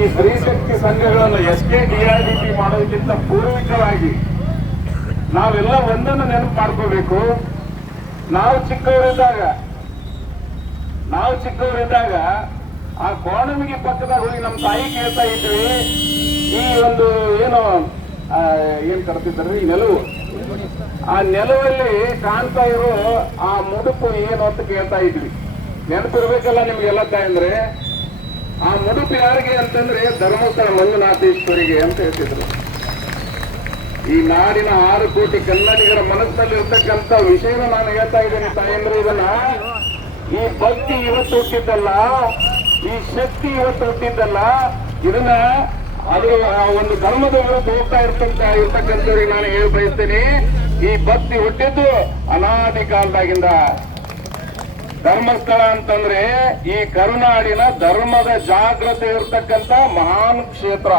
ಈ ಸ್ತ್ರೀಶಕ್ತಿ ಸಂಘಗಳನ್ನು SKDRDP ಮಾಡೋದಕ್ಕಿಂತ ಪೂರ್ವಿಕವಾಗಿ ನಾವೆಲ್ಲ ಒಂದನ್ನು ನೆನಪು ಮಾಡ್ಕೋಬೇಕು. ನಾವು ಚಿಕ್ಕವರಿದ್ದಾಗ ಆ ಕೋಣಮಿಗೆ ಪಕ್ಕದಾಗ ಹೋಗಿ ನಮ್ಮ ತಾಯಿ ಕೇಳ್ತಾ ಇದ್ವಿ, ಈ ಒಂದು ಏನ್ ಕರ್ತಿದ್ದಾರೆ ಈ ನೆಲವು, ಆ ನೆಲವಲ್ಲಿ ಕಾಣ್ತಾ ಇರೋ ಆ ಮುಡುಪು ಏನು ಅಂತ ಕೇಳ್ತಾ ಇದ್ವಿ. ನೆನಪಿರ್ಬೇಕಲ್ಲ ನಿಮ್ಗೆಲ್ಲ ತಾಯಂದ್ರೆ. ಆ ಮುಡುಪು ಯಾರಿಗೆ ಅಂತಂದ್ರೆ ಧರ್ಮಸ್ಥಳ ಮಂಜುನಾಥೇಶ್ವರಿಗೆ ಅಂತ ಹೇಳ್ತಿದ್ರು. ಈ ನಾಡಿನ 6 ಕೋಟಿ ಕನ್ನಡಿಗರ ಮನಸ್ಸಿನಲ್ಲಿ ಇರ್ತಕ್ಕಂಥ ವಿಷಯನ ನಾನು ಹೇಳ್ತಾ ಇದ್ದೇನೆ ತಾಯಂದ್ರೆ. ಇದನ್ನ ಈ ಭಕ್ತಿ ಇವತ್ತು ಹುಟ್ಟಿದ್ದಲ್ಲ, ಈ ಶಕ್ತಿ ಇವತ್ತು ಹುಟ್ಟಿದ್ದಲ್ಲ, ಇದನ್ನ ಅದು ಒಂದು ಧರ್ಮದ ವಿರುದ್ಧ ಹೋಗ್ತಾ ಇರ್ತಕ್ಕಂಥವ್ರಿಗೆ ನಾನು ಹೇಳಿ ಬಯಸ್ತೇನೆ. ಈ ಭಕ್ತಿ ಹುಟ್ಟಿದ್ದು ಅನಾದಿ ಕಾಲದಾಗಿಂದ. ಧರ್ಮಸ್ಥಳ ಅಂತಂದ್ರೆ ಈ ಕರುನಾಡಿನ ಧರ್ಮದ ಜಾಗೃತಿ ಇರ್ತಕ್ಕಂಥ ಮಹಾನ್ ಕ್ಷೇತ್ರ.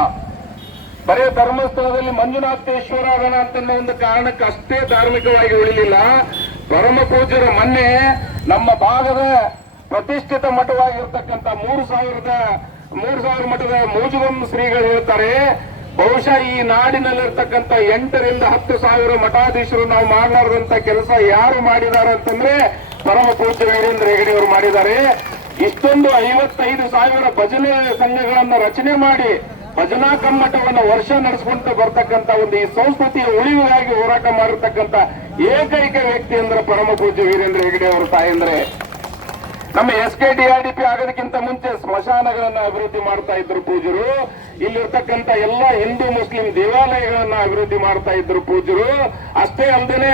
ಬರೇ ಧರ್ಮಸ್ಥಳದಲ್ಲಿ ಮಂಜುನಾಥೇಶ್ವರ ಅದನ ಅಂತನ್ನೋ ಒಂದು ಕಾರಣಕ್ಕೆ ಅಷ್ಟೇ ಧಾರ್ಮಿಕವಾಗಿ ಉಳಿಲಿಲ್ಲ. ಪರಮ ಪೂಜ್ಯರ ಮೊನ್ನೆ ನಮ್ಮ ಭಾಗದ ಪ್ರತಿಷ್ಠಿತ ಮಠವಾಗಿರ್ತಕ್ಕಂಥ 3000 ಮಠದ ಮೂಜುಗಂ ಶ್ರೀಗಳು ಹೇಳ್ತಾರೆ, ಬಹುಶಃ ಈ ನಾಡಿನಲ್ಲಿರ್ತಕ್ಕಂಥ 8 ರಿಂದ 10 ಸಾವಿರ ಮಠಾಧೀಶರು ನಾವು ಮಾಡಲಾರದಂತ ಕೆಲಸ ಯಾರು ಮಾಡಿದ್ದಾರೆ ಅಂತಂದ್ರೆ ಪರಮ ಪೂಜ್ಯ ವೀರೇಂದ್ರ ಹೆಗಡೆ ಅವರು ಮಾಡಿದ್ದಾರೆ. ಇಷ್ಟೊಂದು 55,000 ಭಜನೆ ಸಂಘಗಳನ್ನ ರಚನೆ ಮಾಡಿ ಭಜನಾ ಕಮ್ಮಟವನ್ನು ವರ್ಷ ನಡೆಸಿಕೊಂಡು ಬರ್ತಕ್ಕಂಥ ಒಂದು ಈ ಸಂಸ್ಕೃತಿಯ ಉಳಿವಿಗಾಗಿ ಹೋರಾಟ ಮಾಡಿರ್ತಕ್ಕಂಥ ಏಕೈಕ ವ್ಯಕ್ತಿ ಅಂದ್ರೆ ಪರಮ ಪೂಜ್ಯ ವೀರೇಂದ್ರ ಹೆಗಡೆ ಅವರು ತಾಯಂದ್ರೆ. ನಮ್ಮ SKDRDP ಆಗೋದಕ್ಕಿಂತ ಮುಂಚೆ ಸ್ಮಶಾನಗಳನ್ನ ಅಭಿವೃದ್ಧಿ ಮಾಡ್ತಾ ಇದ್ರು ಪೂಜ್ಯರು. ಇಲ್ಲಿರ್ತಕ್ಕಂಥ ಎಲ್ಲ ಹಿಂದೂ ಮುಸ್ಲಿಂ ದೇವಾಲಯಗಳನ್ನ ಅಭಿವೃದ್ಧಿ ಮಾಡ್ತಾ ಇದ್ರು ಪೂಜ್ಯರು. ಅಷ್ಟೇ ಅಲ್ಲದೆ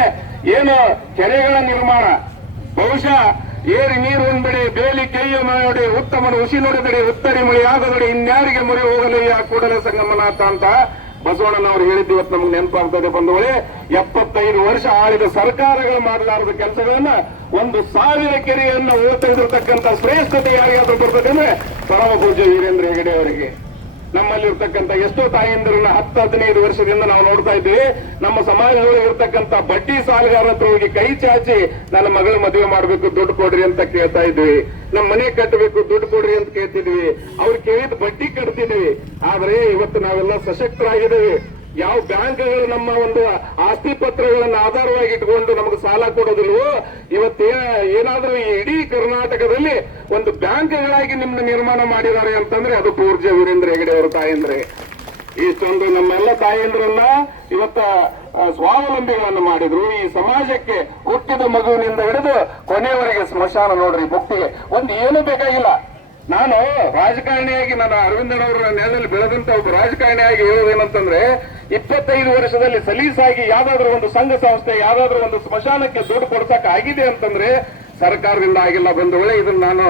ಕೆರೆಗಳ ನಿರ್ಮಾಣ, ಬಹುಶಃ ಏರಿ ನೀರು ಉಂಬಡಿ ಬೇಲಿ ಕೈಯ ಮಾಡಿ ಉತ್ತಮ ಹುಸಿ ನುಡಿದಡಿ ಉತ್ತರಿ ಮಳಿ ಆಗದಡಿ ಇನ್ಯಾರಿಗೆ ಮೊರೆ ಹೋಗಲಯ್ಯ ಕೂಡಲ ಸಂಗಮನಾಥ ಅಂತ ಬಸವಣ್ಣನವರು ಹೇಳಿದ್ದು ಇವತ್ತು ನಮ್ಗೆ ನೆನಪಾಗ್ತದೆ ಬಂಧುಗಳೇ. 75 ವರ್ಷ ಆಳಿದ ಸರ್ಕಾರಗಳು ಮಾಡಲಾರದ ಕೆಲಸಗಳನ್ನ 1,000 ಕೆರೆಯನ್ನ ತೆಗೆದಿರ್ತಕ್ಕಂಥ ಶ್ರೇಷ್ಠತೆ ಯಾರಿಗಾದ್ರೂ ಬರ್ತದಂದ್ರೆ ಪರಮ ಪೂಜ್ಯ ವೀರೇಂದ್ರ ಹೆಗಡೆ ಅವರಿಗೆ. ನಮ್ಮಲ್ಲಿರ್ತಕ್ಕಂಥ ಎಷ್ಟೋ ತಾಯಂದಿರನ್ನ 10-15 ವರ್ಷದಿಂದ ನಾವು ನೋಡ್ತಾ ಇದ್ವಿ. ನಮ್ಮ ಸಮಾಜದೊಳಗೆ ಇರ್ತಕ್ಕಂಥ ಬಡ್ಡಿ ಸಾಲಗಾರ ಹತ್ರ ಹೋಗಿ ಕೈ ಚಾಚಿ ನನ್ನ ಮಗಳ ಮದುವೆ ಮಾಡ್ಬೇಕು ದುಡ್ಡು ಕೊಡ್ರಿ ಅಂತ ಕೇಳ್ತಾ ಇದ್ವಿ. ನಮ್ಮ ಮನೆ ಕಟ್ಟಬೇಕು ದುಡ್ಡು ಕೊಡ್ರಿ ಅಂತ ಕೇಳ್ತಿದ್ವಿ. ಅವ್ರು ಕೇಳಿದ ಬಡ್ಡಿ ಕಟ್ತಿದ್ವಿ. ಆದ್ರೆ ಇವತ್ತು ನಾವೆಲ್ಲ ಸಶಕ್ತರಾಗಿದ್ದೇವೆ. ಯಾವ ಬ್ಯಾಂಕ್ಗಳು ನಮ್ಮ ಒಂದು ಆಸ್ತಿ ಪತ್ರಗಳನ್ನ ಆಧಾರವಾಗಿ ಇಟ್ಕೊಂಡು ನಮಗೆ ಸಾಲ ಕೊಡೋದಿಲ್ವೋ, ಏನಾದ್ರೂ ಈ ಇಡೀ ಕರ್ನಾಟಕದಲ್ಲಿ ಒಂದು ಬ್ಯಾಂಕ್ಗಳಾಗಿ ನಿಮ್ನ ನಿರ್ಮಾಣ ಮಾಡಿದ್ದಾರೆ ಅಂತಂದ್ರೆ ಅದು ಪೂಜ್ಯ ವೀರೇಂದ್ರ ಹೆಗಡೆ ಅವರ ತಾಯಂದ್ರೆ. ಇಷ್ಟೊಂದು ನಮ್ಮೆಲ್ಲ ತಾಯಂದ್ರನ್ನ ಇವತ್ತ ಸ್ವಾವಲಂಬಿಗಳನ್ನು ಮಾಡಿದ್ರು. ಈ ಸಮಾಜಕ್ಕೆ ಹುಟ್ಟಿದ ಮಗುವಿನಿಂದ ಹಿಡಿದು ಕೊನೆಯವರೆಗೆ ಸ್ಮಶಾನ ನೋಡ್ರಿ ಮುಕ್ತಿಗೆ ಒಂದು ಏನು ಬೇಕಾಗಿಲ್ಲ. ನಾನು ರಾಜಕಾರಣಿಯಾಗಿ ನನ್ನ ಅರವಿಂದನವರ ನೆಲೆಯಲ್ಲಿ ಬೆಳೆದಂತ ಒಬ್ಬ ರಾಜಕಾರಣಿಯಾಗಿ ಹೇಳೋದೇನಂತಂದ್ರೆ 25 ವರ್ಷದಲ್ಲಿ ಸಲೀಸಾಗಿ ಯಾವ್ದಾದ್ರು ಒಂದು ಸಂಘ ಸಂಸ್ಥೆ ಯಾವ್ದಾದ್ರು ಒಂದು ಸ್ಮಶಾನಕ್ಕೆ ದುಡ್ಡು ಕೊಡ್ಸಕ್ ಆಗಿದೆ ಅಂತಂದ್ರೆ ಸರ್ಕಾರದಿಂದ ಆಗಿಲ್ಲ ಬಂಧುಗಳೇ. ಇದನ್ನ ನಾನು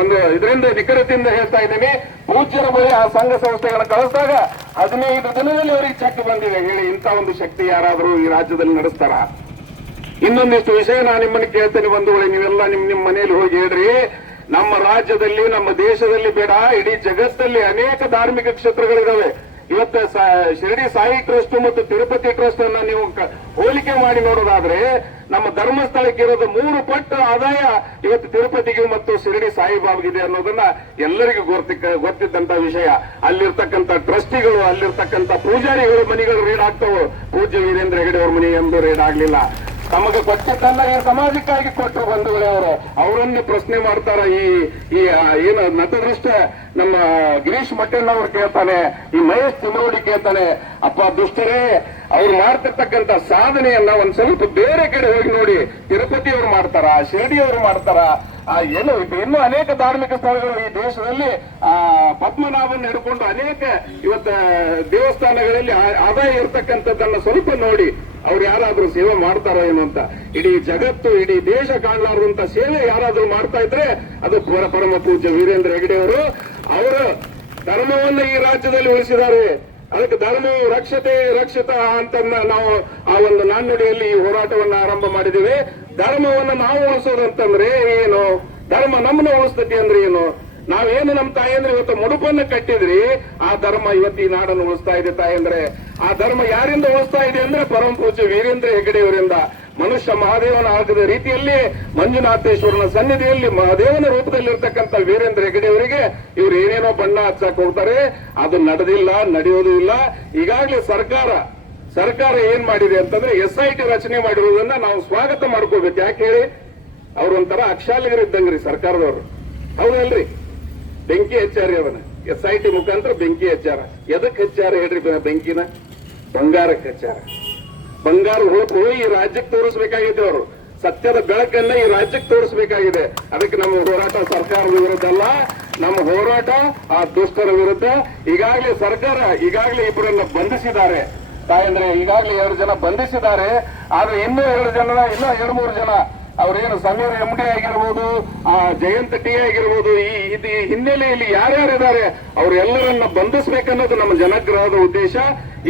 ಒಂದು ಇದರಿಂದ ನಿಖರತೆಯಿಂದ ಹೇಳ್ತಾ ಇದ್ದೀನಿ. ಪೂಜ್ಯರ ಬಳಿ ಆ ಸಂಘ ಸಂಸ್ಥೆಗಳನ್ನ ಕಳಿಸಿದಾಗ 15 ದಿನದಲ್ಲಿ ಅವರಿಗೆ ಚೆಕ್ ಬಂದಿದೆ. ಹೇಳಿ, ಇಂಥ ಒಂದು ಶಕ್ತಿ ಯಾರಾದರೂ ಈ ರಾಜ್ಯದಲ್ಲಿ ನಡೆಸ್ತಾರ? ಇನ್ನೊಂದಿಷ್ಟು ವಿಷಯ ನಾನು ನಿಮ್ಮನ್ನು ಕೇಳ್ತೇನೆ ಬಂಧುಗಳೇ, ನೀವೆಲ್ಲ ನಿಮ್ಮ ಮನೆಯಲ್ಲಿ ಹೋಗಿ ಹೇಳ್ರಿ. ನಮ್ಮ ರಾಜ್ಯದಲ್ಲಿ ನಮ್ಮ ದೇಶದಲ್ಲಿ ಬೇಡ ಇಡೀ ಜಗತ್ತಲ್ಲಿ ಅನೇಕ ಧಾರ್ಮಿಕ ಕ್ಷೇತ್ರಗಳಿದಾವೆ. ಇವತ್ತು ಶಿರಡಿ ಸಾಯಿ ಟ್ರಸ್ಟ್ ಮತ್ತು ತಿರುಪತಿ ಟ್ರಸ್ಟ್ ಅನ್ನ ನೀವು ಹೋಲಿಕೆ ಮಾಡಿ ನೋಡೋದಾದ್ರೆ ನಮ್ಮ ಧರ್ಮಸ್ಥಳಕ್ಕೆ ಇರೋದು 3 ಪಟ್ಟು ಆದಾಯ ಇವತ್ತು ತಿರುಪತಿಗೆ ಮತ್ತು ಶಿರಡಿ ಸಾಯಿಬಾಬಾಗಿದೆ ಅನ್ನೋದನ್ನ ಎಲ್ಲರಿಗೂ ಗೊತ್ತಿದ್ದಂತ ವಿಷಯ. ಅಲ್ಲಿರ್ತಕ್ಕಂಥ ಟ್ರಸ್ಟಿಗಳು, ಅಲ್ಲಿರ್ತಕ್ಕಂಥ ಪೂಜಾರಿಗಳು ಮನೆಗಳು ರೇಡ್ ಆಗ್ತಾವೆ. ಪೂಜ್ಯ ವೀರೇಂದ್ರ ಹೆಗಡೆ ಅವ್ರ ಮನೆ ಎಂದು ರೇಡ್ ಆಗ್ಲಿಲ್ಲ. ತಮಗೆ ಕೊಟ್ಟಿದ್ದನ್ನ ಈ ಸಮಾಜಕ್ಕಾಗಿ ಕೊಟ್ಟರು ಬಂಧುಗಳೇ. ಅವರನ್ನು ಪ್ರಶ್ನೆ ಮಾಡ್ತಾರ. ಈ ಏನು ನಟದೃಷ್ಟ ನಮ್ಮ ಗಿರೀಶ್ ಮಟ್ಟಣ್ಣ ಅವ್ರು ಕೇಳ್ತಾನೆ, ಈ ಮಹೇಶ್ ತಿಮರೋಡಿ ಕೇಳ್ತಾನೆ, ಅಪ್ಪ ದುಷ್ಟರೇ ಅವ್ರು ಮಾಡ್ತಿರ್ತಕ್ಕಂಥ ಸಾಧನೆಯನ್ನ ಒಂದ್ ಸ್ವಲ್ಪ ಬೇರೆ ಕಡೆ ಹೋಗಿ ನೋಡಿ. ತಿರುಪತಿ ಅವ್ರು ಮಾಡ್ತಾರ, ಶಿರಡಿ ಅವರು ಮಾಡ್ತಾರ, ಇನ್ನೂ ಅನೇಕ ಧಾರ್ಮಿಕ ಸ್ಥಳಗಳು ಈ ದೇಶದಲ್ಲಿ ಪದ್ಮನಾಭನ್ ಹಿಡ್ಕೊಂಡು ಅನೇಕ ಇವತ್ತು ದೇವಸ್ಥಾನಗಳಲ್ಲಿ ಆದಾಯ ಇರ್ತಕ್ಕಂಥದ್ದನ್ನ ಸ್ವಲ್ಪ ನೋಡಿ. ಅವ್ರು ಯಾರಾದ್ರೂ ಸೇವೆ ಮಾಡ್ತಾರೋ ಏನೋ ಅಂತ. ಇಡೀ ಜಗತ್ತು ಇಡೀ ದೇಶ ಕಾಣಲಾರದಂತ ಸೇವೆ ಯಾರಾದ್ರೂ ಮಾಡ್ತಾ ಇದ್ರೆ ಅದು ಪರಮ ಪೂಜ್ಯ ವೀರೇಂದ್ರ ಹೆಗಡೆ ಅವರು. ಅವರು ಧರ್ಮವನ್ನ ಈ ರಾಜ್ಯದಲ್ಲಿ ಉಳಿಸಿದ್ದಾರೆ. ಅದಕ್ಕೆ ಧರ್ಮವು ರಕ್ಷಿತ ಅಂತ ನಾವು ಆ ಒಂದು ನಾಣ್ಣುಡಿಯಲ್ಲಿ ಈ ಹೋರಾಟವನ್ನ ಆರಂಭ ಮಾಡಿದ್ದೇವೆ. ಧರ್ಮವನ್ನ ನಾವು ಉಳಿಸೋದಂತಂದ್ರೆ ಏನು? ಧರ್ಮ ನಮ್ಮನ್ನ ಉಳಿಸ್ತತಿ ಅಂದ್ರೆ ಏನು? ನಾವೇನು ನಮ್ಮ ತಾಯಂದ್ರೆ ಇವತ್ತು ಮುಡುಪನ್ನ ಕಟ್ಟಿದ್ರಿ, ಆ ಧರ್ಮ ಇವತ್ತು ಈ ನಾಡನ್ನು ಉಳಿಸ್ತಾ ಇದೆ ತಾಯಂದ್ರೆ. ಆ ಧರ್ಮ ಯಾರಿಂದ ಉಳಿಸ್ತಾ ಇದೆ ಅಂದ್ರೆ ಪರಮ ಪೂಜ್ಯ ವೀರೇಂದ್ರ ಹೆಗಡೆ ಅವರಿಂದ. ಮನುಷ್ಯ ಮಹಾದೇವನ ಆಗದ ರೀತಿಯಲ್ಲಿ ಮಂಜುನಾಥೇಶ್ವರನ ಸನ್ನಿಧಿಯಲ್ಲಿ ಮಹಾದೇವನ ರೂಪದಲ್ಲಿರ್ತಕ್ಕಂಥ ವೀರೇಂದ್ರ ಹೆಗಡೆ ಅವರಿಗೆ ಇವ್ರು ಏನೇನೋ ಬಣ್ಣ ಹಚ್ಚಕ್ ಹೋಗ್ತಾರೆ. ಅದು ನಡೆದಿಲ್ಲ, ನಡೆಯೋದು ಇಲ್ಲ. ಈಗಾಗಲೇ ಸರ್ಕಾರ ಏನ್ ಮಾಡಿದೆ ಅಂತಂದ್ರೆ SIT ರಚನೆ ಮಾಡಿರೋದನ್ನ ನಾವು ಸ್ವಾಗತ ಮಾಡ್ಕೋಬೇಕು. ಯಾಕೆ ಹೇಳಿ, ಅವ್ರ ಒಂಥರ ಅಕ್ಷಾಲಿಗರಿದ್ದಂಗ್ರಿ ಸರ್ಕಾರದವರು, ಹೌದಲ್ರಿ? ಬೆಂಕಿ ಹೆಚ್ಚಾರಿ ಅದನ್ನ SIT ಮುಖಾಂತರ ಬೆಂಕಿ ಹೆಚ್ಚಾರ. ಎದಕ್ ಹೆಚ್ಚಾರ ಹೇಳ್ರಿ? ಬೆಂಕಿನ ಬಂಗಾರಕ್ಕೆ ಹೆಚ್ಚಾರ. ಬಂಗಾರ ಹೊಳಪು ಈ ರಾಜ್ಯಕ್ಕೆ ತೋರಿಸ್ಬೇಕಾಗಿದೆ. ಅವರು ಸತ್ಯದ ಬೆಳಕನ್ನ ಈ ರಾಜ್ಯಕ್ಕೆ ತೋರಿಸಬೇಕಾಗಿದೆ. ಅದಕ್ಕೆ ನಮ್ಮ ಹೋರಾಟ ಸರ್ಕಾರದ ವಿರುದ್ಧ ಅಲ್ಲ, ನಮ್ಮ ಹೋರಾಟ ಆ ದುಷ್ಟರ ವಿರುದ್ಧ. ಈಗಾಗಲೇ ಇಬ್ಬರನ್ನ ಬಂಧಿಸಿದ್ದಾರೆ ತಾಯಂದ್ರೆ, ಈಗಾಗಲೇ 2 ಜನ ಬಂಧಿಸಿದ್ದಾರೆ. ಆದ್ರೆ ಇನ್ನೂ 2-3 ಜನ ಅವ್ರೇನು ಸಮೀರ್ MD ಆಗಿರ್ಬೋದು, ಜಯಂತ್ T ಆಗಿರ್ಬೋದು, ಈ ಹಿನ್ನೆಲೆಯಲ್ಲಿ ಯಾರ್ಯಾರಿದ್ದಾರೆ ಅವರೆಲ್ಲರನ್ನ ಬಂಧಿಸಬೇಕನ್ನೋದು ನಮ್ಮ ಜನಗ್ರಹದ ಉದ್ದೇಶ.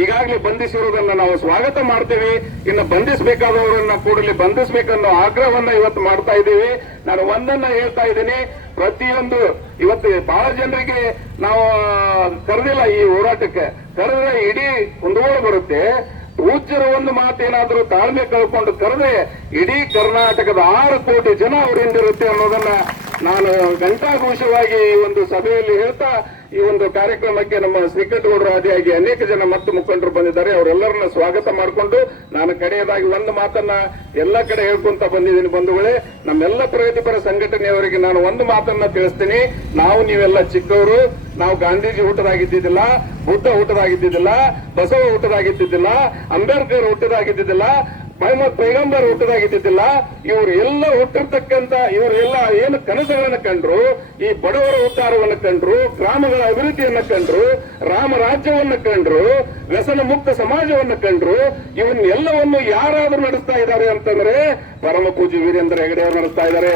ಈಗಾಗಲೇ ಬಂಧಿಸಿರುವುದನ್ನ ನಾವು ಸ್ವಾಗತ ಮಾಡ್ತೇವೆ. ಇನ್ನು ಬಂಧಿಸಬೇಕಾದವರನ್ನ ಕೂಡಲೇ ಬಂಧಿಸಬೇಕನ್ನೋ ಆಗ್ರಹವನ್ನ ಇವತ್ತು ಮಾಡ್ತಾ ಇದ್ದೀವಿ. ನಾನು ಒಂದನ್ನ ಹೇಳ್ತಾ ಇದ್ದೀನಿ, ಪ್ರತಿಯೊಂದು ಇವತ್ತು ಬಹಳ ಜನರಿಗೆ ನಾವು ಕರೆದಿಲ್ಲ ಈ ಹೋರಾಟಕ್ಕೆ. ಕರೆದ್ರೆ ಇಡೀ ಕುಂದಗೋಳ ಬರುತ್ತೆ. ಪೂಜ್ಯರು ಒಂದು ಮಾತೇನಾದ್ರೂ ತಾಳ್ಮೆ ಕಳ್ಕೊಂಡು ಕರೆದ್ರೆ ಇಡೀ ಕರ್ನಾಟಕದ 6 ಕೋಟಿ ಜನ ಅವರಿಂದಿರುತ್ತೆ ಅನ್ನೋದನ್ನ ನಾನು ಘಂಟಾಘೋಷವಾಗಿ ಈ ಒಂದು ಸಭೆಯಲ್ಲಿ ಹೇಳ್ತಾ, ಈ ಒಂದು ಕಾರ್ಯಕ್ರಮಕ್ಕೆ ನಮ್ಮ ಶ್ರೀಕಂಠಗೌಡರ ಆದಿಯಾಗಿ ಅನೇಕ ಜನ ಮತ್ತು ಮುಖಂಡರು ಬಂದಿದ್ದಾರೆ. ಅವರೆಲ್ಲರನ್ನ ಸ್ವಾಗತ ಮಾಡಿಕೊಂಡು ನಾನು ಕಡೆಯದಾಗಿ ಒಂದು ಮಾತನ್ನ ಎಲ್ಲ ಕಡೆ ಹೇಳ್ಕೊಂತ ಬಂದಿದ್ದೀನಿ. ಬಂಧುಗಳೇ, ನಮ್ಮೆಲ್ಲ ಪ್ರಗತಿಪರ ಸಂಘಟನೆಯವರಿಗೆ ನಾನು ಒಂದು ಮಾತನ್ನ ತಿಳಿಸ್ತೀನಿ. ನೀವೆಲ್ಲ ಚಿಕ್ಕವರು. ನಾವು ಗಾಂಧೀಜಿ ಹುಟ್ಟದಾಗಿದ್ದಿದ್ದಿಲ್ಲ, ಬುದ್ಧ ಹುಟ್ಟದಾಗಿದ್ದಿದ್ದಿಲ್ಲ, ಬಸವ ಹುಟ್ಟದಾಗಿದ್ದಿದ್ದಿಲ್ಲ, ಅಂಬೇಡ್ಕರ್ ಹುಟ್ಟದಾಗಿದ್ದಿದ್ದಿಲ್ಲ, ಮೊಹಮ್ಮದ್ ಪೈಗಂಬರ್ ಹುಟ್ಟದಾಗಿದ್ದಿದ್ದಿಲ್ಲ. ಇವರೆಲ್ಲ ಹುಟ್ಟಿರ್ತಕ್ಕಂಥ ಇವರೆಲ್ಲ ಏನು ಕನಸುಗಳನ್ನ ಕಂಡ್ರು, ಈ ಬಡವರ ಉದ್ಧಾರವನ್ನು ಕಂಡ್ರು, ಗ್ರಾಮಗಳ ಅಭಿವೃದ್ಧಿಯನ್ನ ಕಂಡ್ರು, ರಾಮ ರಾಜ್ಯವನ್ನ ಕಂಡ್ರು, ವ್ಯಸನ ಮುಕ್ತ ಸಮಾಜವನ್ನ ಕಂಡ್ರು. ಇವನ್ನೆಲ್ಲವನ್ನು ಯಾರಾದ್ರೂ ನಡೆಸ್ತಾ ಇದ್ದಾರೆ ಅಂತಂದ್ರೆ ಪರಮ ಪೂಜ್ಯ ವೀರೇಂದ್ರ ಹೆಗಡೆ ಅವರು ನಡೆಸ್ತಾ ಇದ್ದಾರೆ.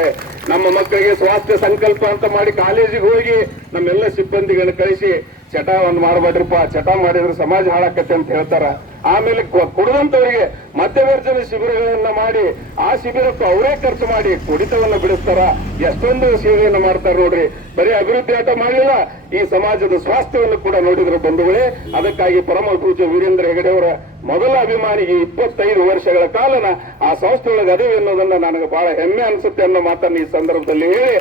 ನಮ್ಮ ಮಕ್ಕಳಿಗೆ ಸ್ವಾಸ್ಥ್ಯ ಸಂಕಲ್ಪ ಅಂತ ಮಾಡಿ ಕಾಲೇಜಿಗೆ ಹೋಗಿ ನಮ್ಮೆಲ್ಲ ಸಿಬ್ಬಂದಿಗಳನ್ನ ಕಳಿಸಿ ಚಟ ಒಂದು ಮಾಡಬೇಡ್ರಿಪ್ಪ, ಚಟ ಮಾಡಿದ್ರೆ ಸಮಾಜ ಹಾಳಾಕತ್ತೆ ಅಂತ ಹೇಳ್ತಾರ. ಆಮೇಲೆ ಕುಡಿದಂತವರಿಗೆ ಮಧ್ಯವರ್ಜನ ಶಿಬಿರಗಳನ್ನ ಮಾಡಿ ಆ ಶಿಬಿರಕ್ಕೂ ಅವರೇ ಖರ್ಚು ಮಾಡಿ ಕುಡಿತವನ್ನ ಬಿಡಿಸ್ತಾರ. ಎಷ್ಟೊಂದು ಸೇವೆಯನ್ನ ಮಾಡ್ತಾರೆ ನೋಡ್ರಿ. ಬರೀ ಅಭಿವೃದ್ಧಿ ಆಟ ಮಾಡಲಿಲ್ಲ, ಈ ಸಮಾಜದ ಸ್ವಾಸ್ಥ್ಯವನ್ನು ಕೂಡ ನೋಡಿದ್ರು ಬಂಧುಗಳೇ. ಅದಕ್ಕಾಗಿ ಪರಮ ಪೂಜ್ಯ ವೀರೇಂದ್ರ ಹೆಗಡೆ ಅವರ ಮೊದಲ ಅಭಿಮಾನಿಗೆ 25 ವರ್ಷಗಳ ಕಾಲನ ಆ ಸಂಸ್ಥೆಯೊಳಗೆ ಅದೇವೆ ಅನ್ನೋದನ್ನ ನನಗೆ ಬಹಳ ಹೆಮ್ಮೆ ಅನ್ಸುತ್ತೆ ಅನ್ನೋ ಮಾತನ್ನು ಈ ಸಂದರ್ಭದಲ್ಲಿ ಹೇಳಿ,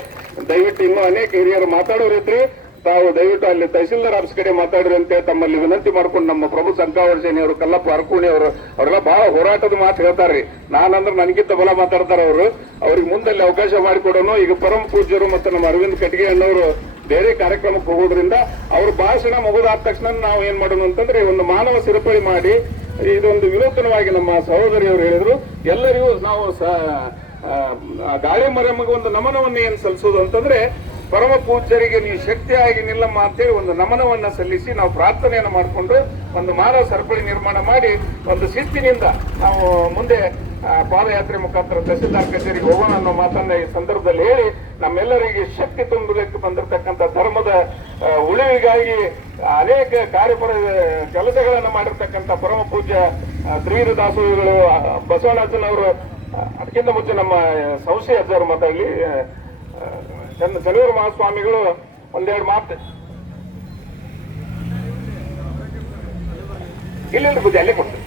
ದಯವಿಟ್ಟು ಇನ್ನೂ ಅನೇಕ ಹಿರಿಯರು ಮಾತಾಡೋರಿದ್ರಿ, ತಾವು ದಯವಿಟ್ಟು ಅಲ್ಲಿ ತಹಸೀಲ್ದಾರ್ ಆಫೀಸ್ ಕಡೆ ಮಾತಾಡ್ರಿ ಅಂತ ತಮ್ಮಲ್ಲಿ ವಿನಂತಿ ಮಾಡ್ಕೊಂಡು ನಮ್ಮ ಪ್ರಭು ಸಂಕಾವರ್ಷಣಿ ಅವರು, ಕಲ್ಲಪ್ಪ ಅರಕುಣಿ ಅವರು ಅವರೆಲ್ಲ ಬಹಳ ಹೋರಾಟದ ಮಾತು ಹೇಳ್ತಾರ್ರಿ. ನಾನಂದ್ರೆ ನನಗಿಂತ ಬಲ ಮಾತಾಡ್ತಾರ ಅವರು. ಅವ್ರಿಗೆ ಮುಂದಲ್ಲಿ ಅವಕಾಶ ಮಾಡಿಕೊಡೋನು. ಈಗ ಪರಮ ಪೂಜ್ಯರು ಮತ್ತು ನಮ್ಮ ಅರವಿಂದ್ ಕಟ್ಗೆ ಅನ್ನೋರು ಬೇರೆ ಕಾರ್ಯಕ್ರಮಕ್ಕೆ ಹೋಗೋದ್ರಿಂದ ಅವ್ರ ಭಾಷಣ ಮುಗಿದಾದ ತಕ್ಷಣ ನಾವು ಏನ್ ಮಾಡೋಣ ಅಂತಂದ್ರೆ ಒಂದು ಮಾನವ ಸರಪಳಿ ಮಾಡಿ, ಇದೊಂದು ವಿನೂತನವಾಗಿ ನಮ್ಮ ಸಹೋದರಿಯವರು ಹೇಳಿದ್ರು, ಎಲ್ಲರಿಗೂ ನಾವು ಗಾಳಿ ಮರಮ್ಮಗೆ ಒಂದು ನಮನವನ್ನು ಏನ್ ಸಲ್ಲಿಸೋದು ಅಂತಂದ್ರೆ, ಪರಮ ಪೂಜ್ಯರಿಗೆ ನೀವು ಶಕ್ತಿಯಾಗಿ ನಿಲ್ಲಮ್ಮ ಅಂತೇಳಿ ಒಂದು ನಮನವನ್ನ ಸಲ್ಲಿಸಿ ನಾವು ಪ್ರಾರ್ಥನೆಯನ್ನು ಮಾಡಿಕೊಂಡು ಒಂದು ಮಾನವ ಸರಪಳಿ ನಿರ್ಮಾಣ ಮಾಡಿ ಒಂದು ಶಿಸ್ತಿನಿಂದ ನಾವು ಮುಂದೆ ಪಾದಯಾತ್ರೆ ಮುಖಾಂತರ ತಹಸೀಲ್ದಾರ್ ಕಚೇರಿಗೆ ಹೋಗೋಣ ಅನ್ನೋ ಮಾತನ್ನ ಈ ಸಂದರ್ಭದಲ್ಲಿ ಹೇಳಿ, ನಮ್ಮೆಲ್ಲರಿಗೆ ಶಕ್ತಿ ತುಂಬಲಿಕ್ಕೆ ಬಂದಿರತಕ್ಕಂಥ ಧರ್ಮದ ಉಳಿವಿಗಾಗಿ ಅನೇಕ ಕೆಲಸಗಳನ್ನು ಮಾಡಿರ್ತಕ್ಕಂಥ ಪರಮ ಪೂಜ್ಯ ತ್ರಿವೀರ ದಾಸೋಹಿಗಳು ಬಸವಣ್ಣನವರು, ಅದಕ್ಕಿಂತ ಮುಂಚೆ ನಮ್ಮ ಸಂಶಯ ಅಜ್ಜರು ಮಾತಾಡಲಿ, ಚನ್ನವೀರ ಮಹಾಸ್ವಾಮಿಗಳು ಒಂದೆರಡು ಮಾತು ಇಲ್ಲ ಬುದ್ಧಿ ಅಲ್ಲೇ ಕೊಡ್ತಾರೆ.